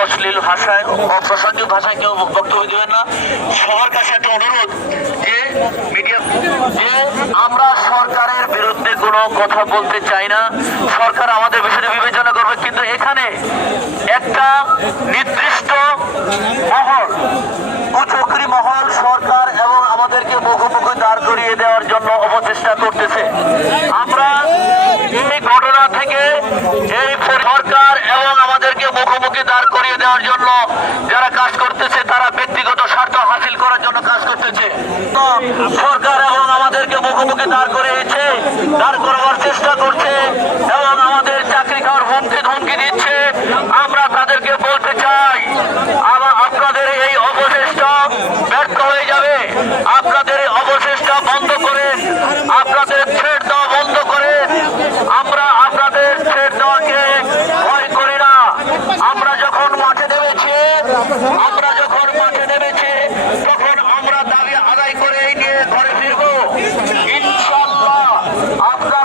অশ্লীল ভাষায় অপ্রাসঙ্গিক ভাষায় কেউ বক্তব্য দেবেন না। সবার কাছে একটা অনুরোধ যে মিডিয়া যে আমরা সরকারের বিরুদ্ধে কোনো কথা বলতে চাই না। সরকার আমাদের বিষয়টি বিবেচনা করবে, কিন্তু এখানে একটা নির্দিষ্ট মহল, কুচক্রি মহল সরকার এবং আমাদেরকে মুখোমুখি দাঁড় করিয়ে দেওয়ার জন্য অপচেষ্টা করতেছে আমরা এই ঘটনা থেকে এই সরকার এবং আমাদেরকে মুখোমুখি দাঁড় করিয়ে দেওয়ার জন্য যারা কাজ করতেছে, তারা ব্যক্তিগত স্বার্থ হাসিল করার জন্য কাজ করতেছে। সরকার এবং আমাদেরকে মুখোমুখি দাঁড় করিয়েছে, দাঁড় করবার চেষ্টা করছে। Afgan